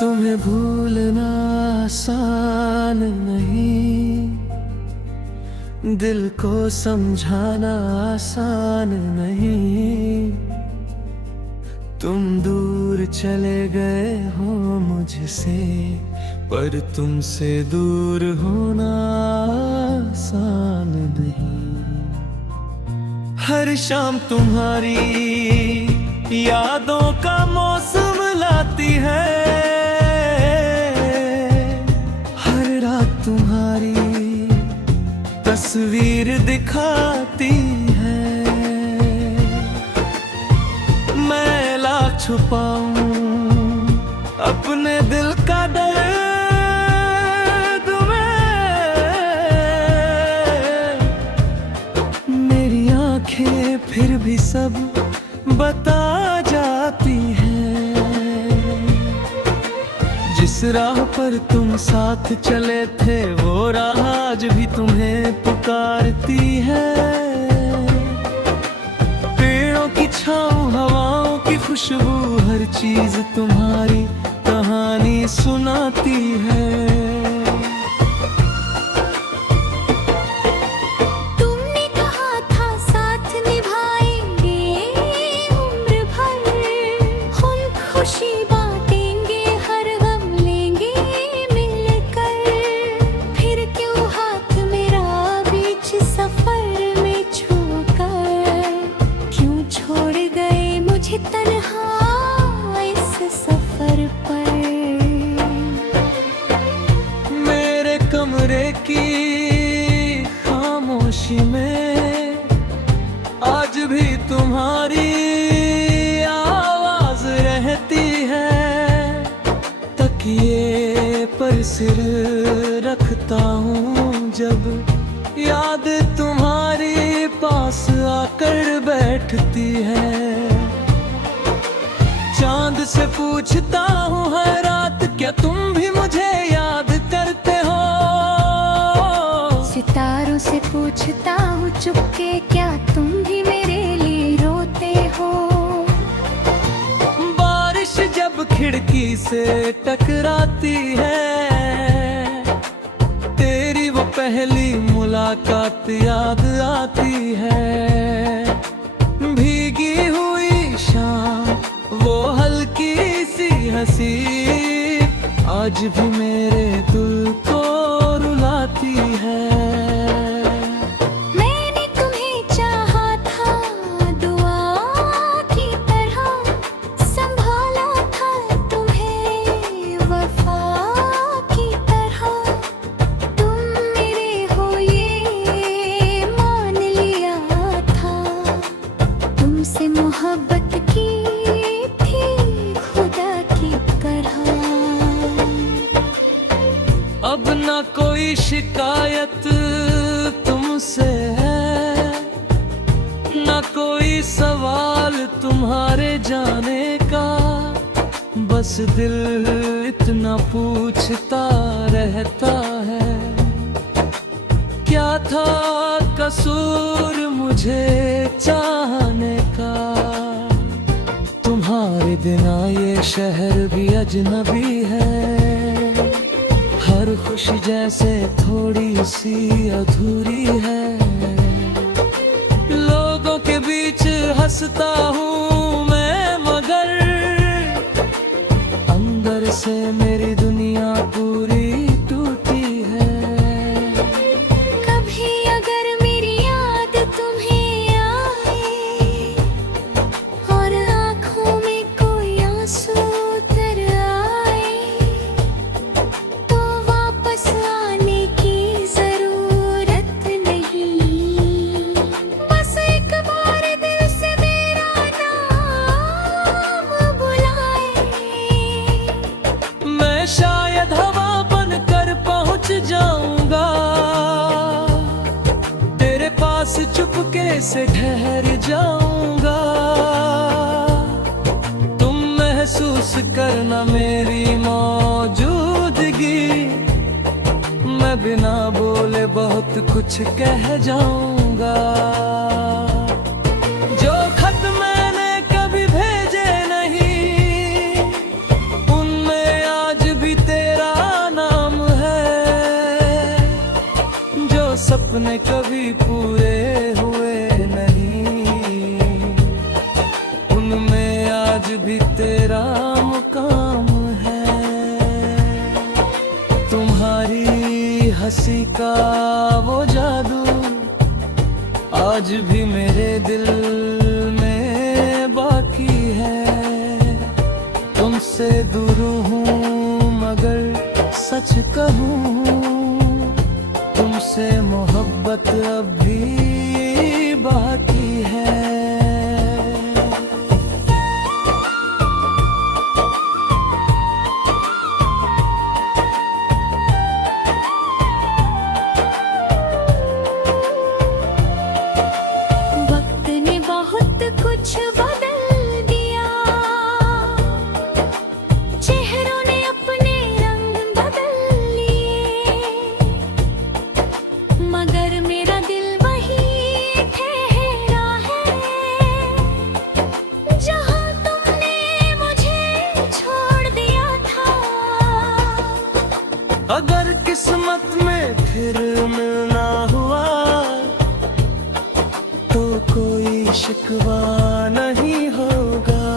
तुम्हें भूलना आसान नहीं, दिल को समझाना आसान नहीं। तुम दूर चले गए हो मुझसे, पर तुमसे दूर होना आसान नहीं। हर शाम तुम्हारी यादों का मौसम लाती है, हर रात तुम्हारी तस्वीर दिखाती है। मैं लाख छुपाऊं अपने दिल का दर्द में, मेरी आंखें फिर भी सब बता जाती हैं। जिस राह पर तुम साथ चले थे, वो राह आज भी तुम्हें पुकारती है। पेड़ों की छाँव, हवाओं की खुशबू, हर चीज तुम्हारी कहानी सुनाती है। खुशी बांटेंगे, हर गम लेंगे मिलकर। फिर क्यों हाथ मेरा बीच सफर में छोड़कर, क्यों छोड़ गए मुझे तन्हा इस सफर पर। मेरे कमरे की खामोशी में आज भी तुम्हारी तकिए पर सिर रखता हूँ जब याद तुम्हारी पास आकर बैठती है। चांद से पूछता हूँ हर रात, क्या तुम भी मुझे याद करते हो? सितारों से पूछता हूँ चुपके, क्या तुम भी मेरे लिए रोते हो? जब खिड़की से टकराती है, तेरी वो पहली मुलाकात याद आती है। भीगी हुई शाम, वो हल्की सी हंसी, आज भी मेरे दिल को रुलाती है। मोहब्बत की थी खुदा की तरह। अब ना कोई शिकायत तुमसे है, ना कोई सवाल तुम्हारे जाने का। बस दिल इतना पूछता रहता है, क्या था कसूर मुझे चाहने का। तुम्हारे बिना ये शहर भी अजनबी है, हर खुशी जैसे थोड़ी सी अधूरी है। लोगों के बीच हंसता हूँ मैं, मगर अंदर से मेरी दुनिया पूरी टूटी है। कभी अगर मेरी याद तुम्हें आए और आँखों में कोई आंसू उतर आए, तो वापस आने की जरूरत नहीं। बस एक बार दिल से मेरा नाम बुलाए। मैं शायद हवा बनकर पहुंच जाऊंगा, तेरे पास चुपके से ठहर जाऊंगा। तुम महसूस करना मेरी मौजूदगी, मैं बिना बोले बहुत कुछ कह जाऊंगा। जो खत मैंने कभी भेजे नहीं, उनमें आज सपने कभी पूरे हुए नहीं, उनमें आज भी तेरा मुकाम है। तुम्हारी हंसी का वो जादू आज भी मेरे दिल में बाकी है। तुमसे दूर हूँ मगर सच कहूँ, तुमसे मोहब्बत अब भी बाकी है। वक्त ने बहुत कुछ बदल दिया, चेहरों ने अपने रंग बदल लिए, मगर मेरा दिल वही ठहरा है जहाँ तुमने मुझे छोड़ दिया था। अगर किस्मत में फिर मिलना हुआ तो कोई शिकवा नहीं होगा।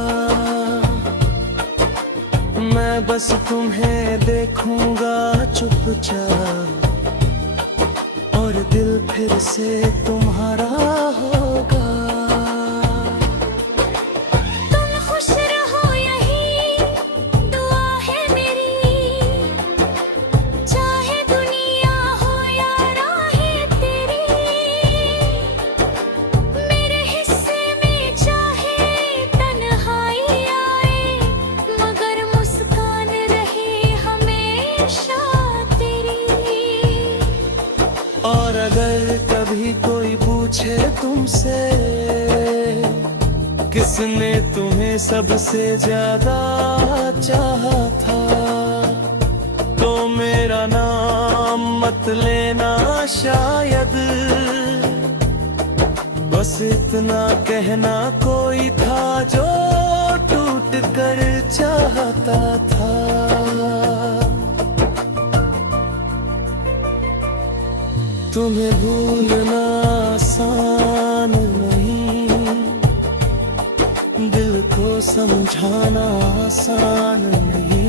मैं बस तुम्हें देखूंगा चुपचाप, और दिल फिर से तुम्हारा होगा। तुम खुश रहो यही दुआ है मेरी, चाहे दुनिया हो या राहें तेरी। मेरे हिस्से में चाहे तन्हाई आए, मगर मुस्कान रहे हमेशा तेरी। और अगर कभी कोई पूछे तुमसे किसने तुम्हें सबसे ज्यादा चाहा था, तो मेरा नाम मत लेना शायद। बस इतना कहना कोई था जो टूट कर चाहता था। तुम्हें भूलना आसान नहीं, दिल को समझाना आसान नहीं।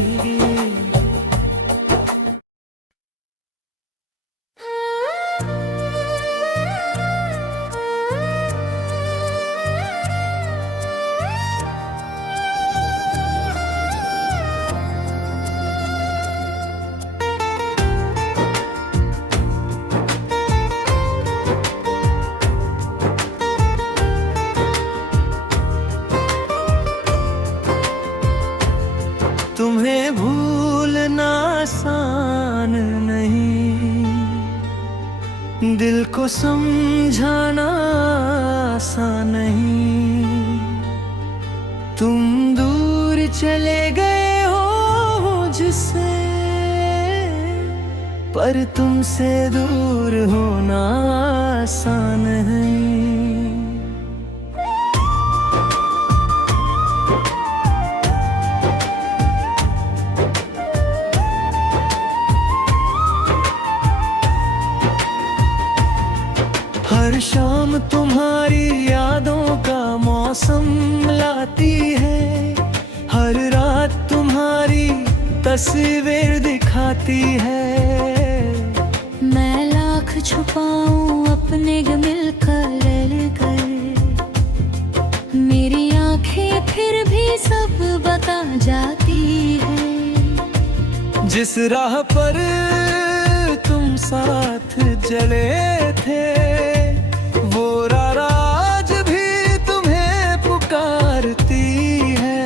तुम्हें भूलना आसान नहीं, दिल को समझाना आसान नहीं। तुम दूर चले गए हो मुझसे, पर तुमसे दूर होना आसान नहीं। हर शाम तुम्हारी यादों का मौसम लाती है, हर रात तुम्हारी तस्वीर दिखाती है। मैं लाख छुपाऊं अपने मिल कर, मेरी आंखें फिर भी सब बता जाती है। जिस राह पर तुम साथ चले थे, वो राज भी तुम्हें पुकारती है।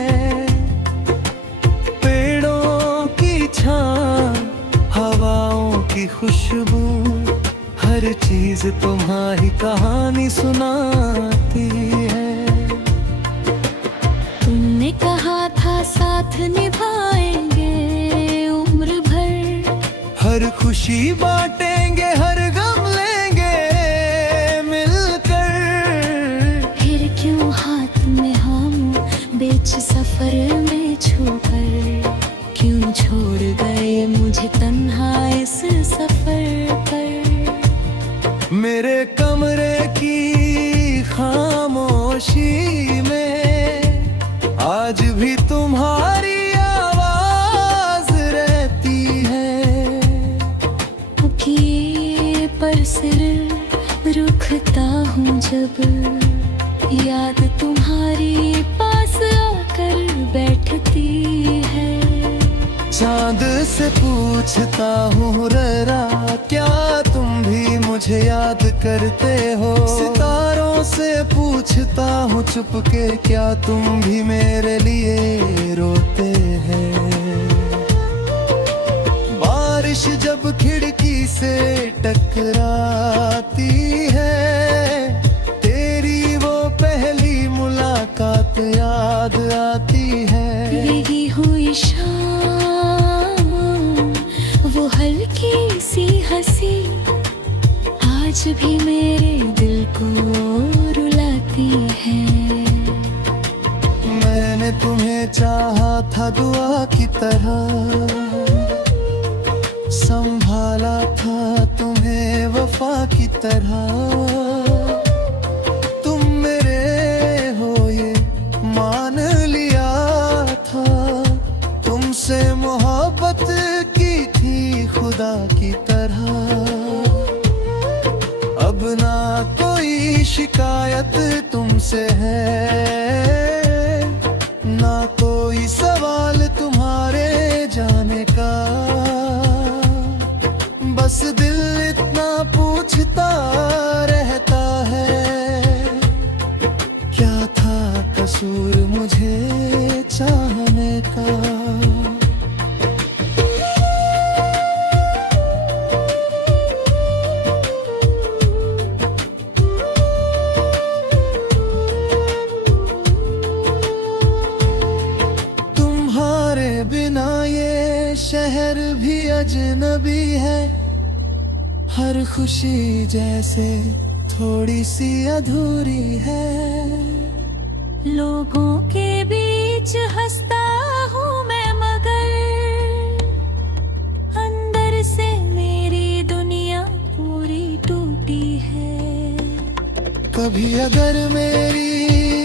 पेड़ों की छां, हवाओं की खुशबू, हर चीज तुम्हारी कहानी सुनाती है। तुमने कहा था साथ निभाएंगे उम्र भर, हर खुशी बांटेंगे, हर गम लेंगे मिलकर। फिर क्यों हाथ में हम बीच सफर में छूकर, क्यों छोड़ गए मुझे तन्हा इस सफर पर। सिर रुकता हूँ जब याद तुम्हारी पास आकर बैठती है। चांद से पूछता हूँ जरा क्या तुम भी मुझे याद करते हो। सितारों से पूछता हूँ चुपके क्या तुम भी मेरे लिए रोते हैं। बारिश जब खिड़की से टकराती है तेरी वो पहली मुलाकात याद आती है। भीगी हुई शाम वो हल्की सी हंसी आज भी मेरे दिल को रुलाती है। मैंने तुम्हें चाहा था दुआ की तरह, संभाला था तुम्हें वफा की तरह। तुम मेरे हो ये मान लिया था, तुमसे मोहब्बत की थी खुदा की तरह। अब ना कोई शिकायत तुमसे है, ना कोई सवाल तुम्हारे जाने का। बस दिल इतना पूछता रहता है क्या था कसूर मुझे चाहने का। बिना ये शहर भी अजनबी है, हर खुशी जैसे थोड़ी सी अधूरी है। लोगों के बीच हंसता हूँ मैं मगर अंदर से मेरी दुनिया पूरी टूटी है। कभी अगर मेरी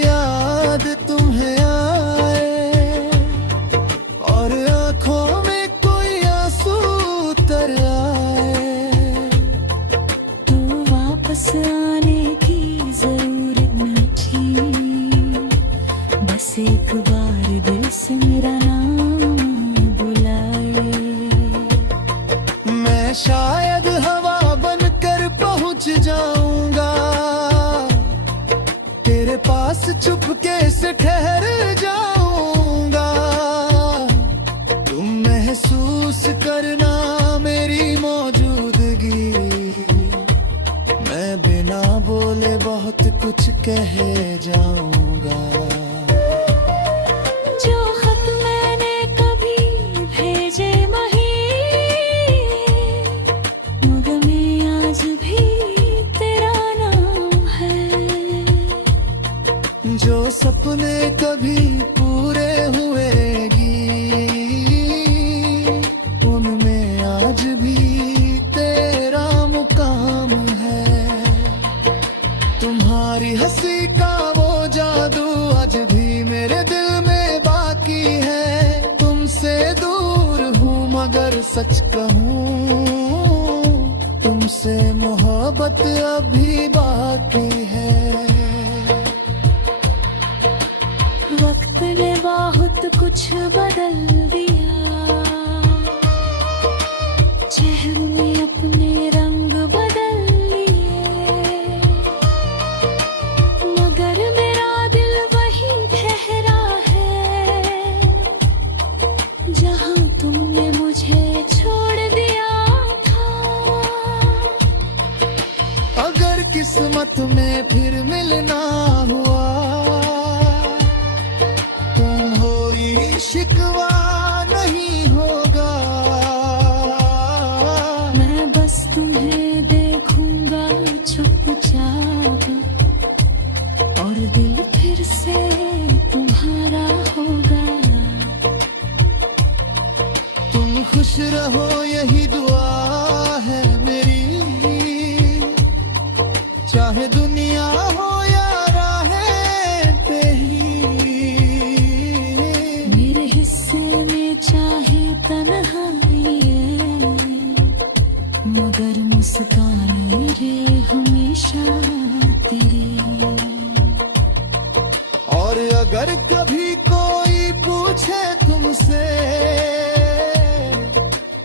याद तुम्हें आए और आंखों में कोई आंसू उतर आए तो वापस आने की जरूरत न थी। बस एक बार दिल से मेरा नाम बुलाए। मैं शायद हवा बनकर पहुंच जाऊंगा तेरे पास, चुपके से ठहर जाऊंगा। तुम महसूस करना मेरी मौजूदगी, मैं बिना बोले बहुत कुछ कह जाऊंगा। जो खत मैंने कभी भेजे मगर में आज भी तेरा नाम है। जो सपने कभी पूरे हुएगी उनमें आज भी तेरा मुकाम है। तुम्हारी हंसी का वो जादू आज भी मेरे दिल में बाकी है। तुमसे दूर हूँ मगर सच कहूँ तुमसे मोहब्बत अभी बाकी है। वक्त ने बहुत कुछ बदल दिया, चेहरों में अपने रंग बदल लिए, मगर मेरा दिल वही ठहरा है जहां तुमने मुझे छोड़ दिया था। अगर किस्मत में फिर मिलना हुआ शिकवा नहीं होगा। मैं बस तुम्हें देखूंगा चुपचाप और दिल फिर से तुम्हारा होगा। तुम खुश रहो यही दुआ है मेरी, चाहे दुनिया हो या राहें तेरी। चाहे तन्हाई है मगर मुस्कान हमेशा तेरी। और अगर कभी कोई पूछे तुमसे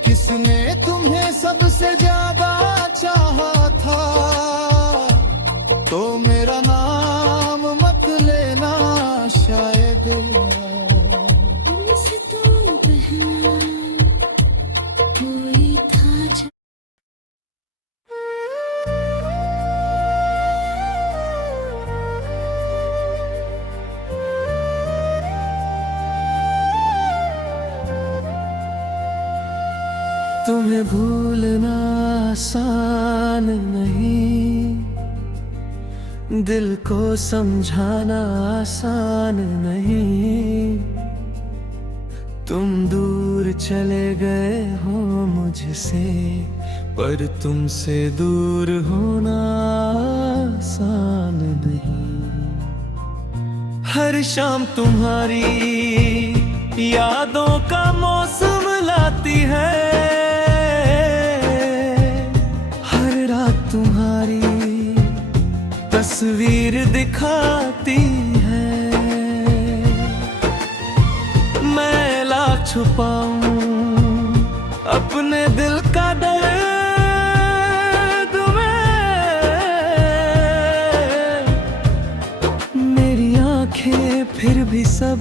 किसने तुम्हें सबसे ज्यादा चाहा था, तो मेरा नाम मत लेना शायद मुझसे तुम पहला कोई था जो तुम्हें भूलना आसान नहीं, दिल को समझाना आसान नहीं। तुम दूर चले गए हो मुझसे, पर तुमसे दूर होना आसान नहीं। हर शाम तुम्हारी यादों का मौसम लाती है, हर रात तुम्हारी तस्वीर दिखाती है। मैं लाख छुपाऊं अपने दिल का दर्द में, मेरी आंखें फिर भी सब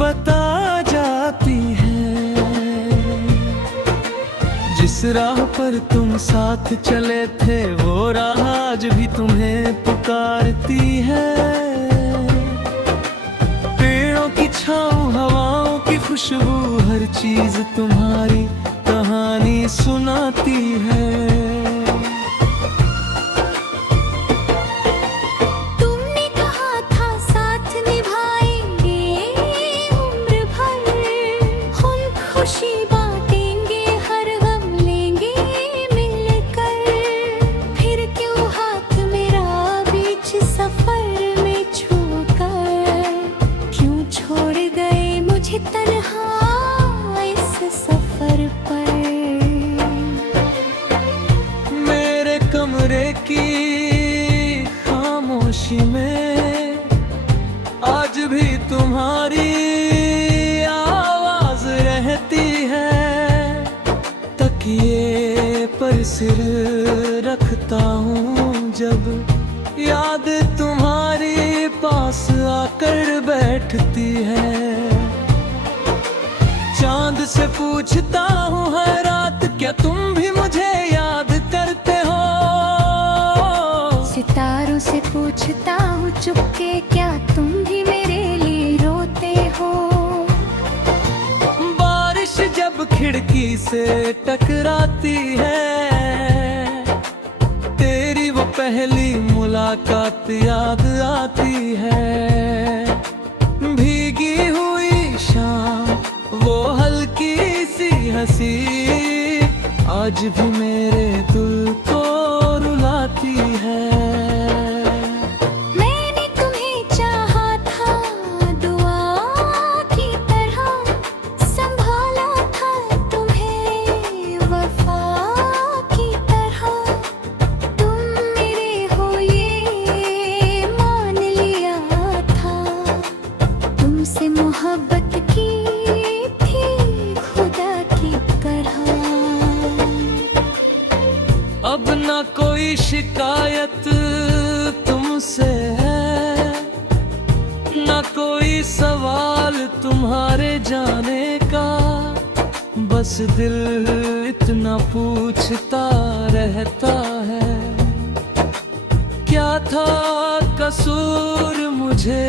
बता जाती हैं। जिस राह पर तुम साथ चले थे वो राह आज भी तुम्हें पुकारती है। पेड़ों की छाँव, हवाओं की खुशबू, हर चीज तुम्हारी कहानी सुनाती है। तुमने कहा था साथ निभाएंगे उम्र भर, हम खुशी बांटेंगे हर गम लेंगे मिलकर। फिर क्यों हाथ मेरा बीच सफर में छूकर, क्यों छोड़ गए मुझे तन्हा इस सफर पर। मेरे कमरे की खामोशी में आज भी तुम्हारी आवाज रहती है। तकिए पर सिर रखता हूँ जब याद तुम्हारी पास आकर बैठती है। चांद से पूछता हूँ हर रात, क्या तुम भी मुझे याद करते हो? सितारों से पूछता हूँ चुपके, क्या तुम भी मेरे लिए रोते हो? बारिश जब खिड़की से टकराती है, तेरी वो पहली मुलाकात याद आती है। भीगी हुई शाम, वो हल्की सी हंसी, आज भी मेरे दिल को रुलाती है। मैंने तुम्हें चाहा था दुआ की तरह, संभाला था तुम्हें वफा की तरह। तुम मेरे हो ये मान लिया था, तुमसे मोहब्बत की थी खुदा की तरह। अब ना कोई शिकायत तुमसे है, ना कोई सवाल तुम्हारे जाने का। बस दिल इतना पूछता रहता है, क्या था कसूर मुझे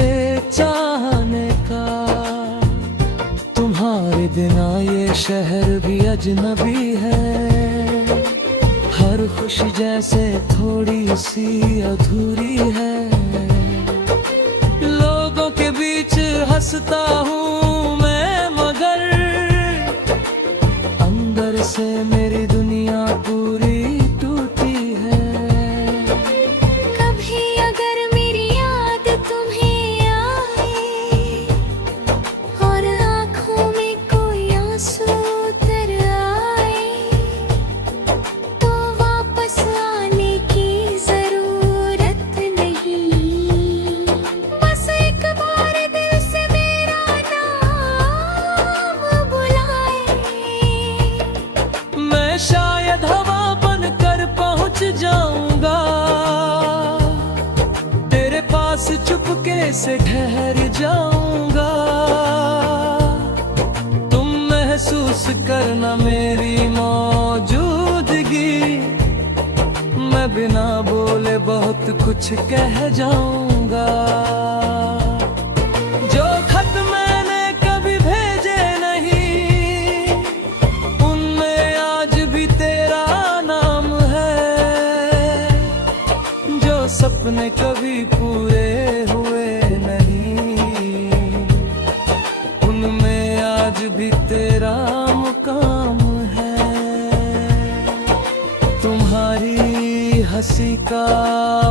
चाहने का। तुम्हारे बिना ये शहर भी अजनबी है, हर खुशी जैसे थोड़ी सी अधूरी है। लोगों के बीच हंसता हूँ मैं, मगर अंदर से मेरी दुनिया पूरी टूटी है। कभी अगर मेरी याद तुम्हें आए और आँखों में कोई आंसू उतर आए, तो वापस आने की जरूरत से ठहर जाऊंगा। तुम महसूस करना मेरी मौजूदगी, मैं बिना बोले बहुत कुछ कह जाऊंगा। जो खत मैंने कभी भेजे नहीं, उनमें आज भी तेरा नाम है। जो सपने कभी पूरे हुए नहीं, उनमें आज भी तेरा मुकाम है। तुम्हारी हंसी का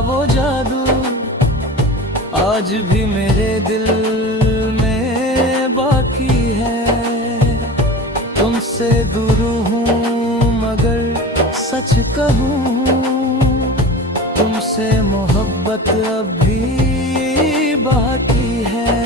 वो जादू आज भी मेरे दिल में बाकी है। तुमसे दूर हूँ मगर सच कहूँ, तुमसे मोहब्बत अब भी बाकी है।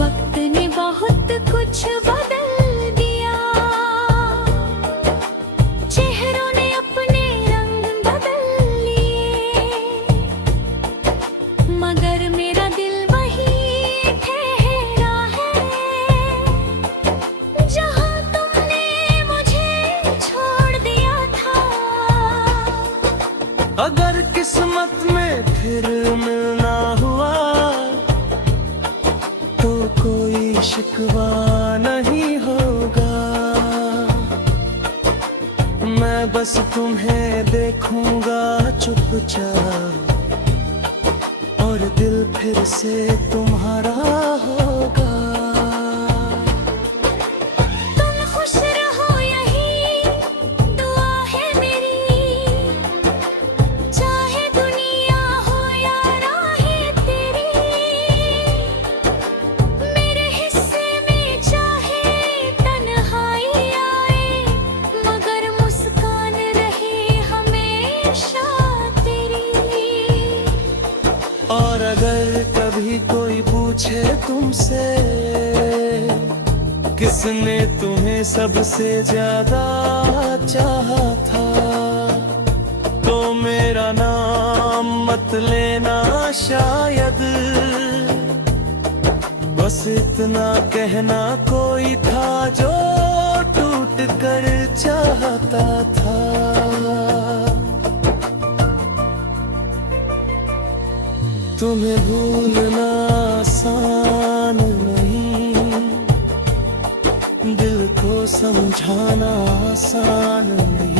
वक्त ने बहुत कुछ बदल दिया, चेहरों ने अपने रंग बदल लिए, मगर मेरा दिल वही ठहरा है जहां तुमने मुझे छोड़ दिया था। अगर किस्मत में फिर मिलना हुआ तो कोई शिकवा नहीं होगा। मैं बस तुम्हें देखूंगा चुपचाप, और दिल फिर से तुम्हारा होगा। तुम खुश रहो यही दुआ है मेरी, चाहे दुनिया हो या राहें तेरी। मेरे हिस्से में चाहे तन्हाई आए, मगर मुस्कान रहे हमेशा तेरी। और अगर कभी कोई पूछे तुमसे किसने तुम्हें सबसे ज्यादा चाहा था, तो मेरा नाम मत लेना शायद। बस इतना कहना कोई था जो टूट कर चाहता था। तुम्हें भूलना आसान नहीं, दिल को समझाना आसान नहीं।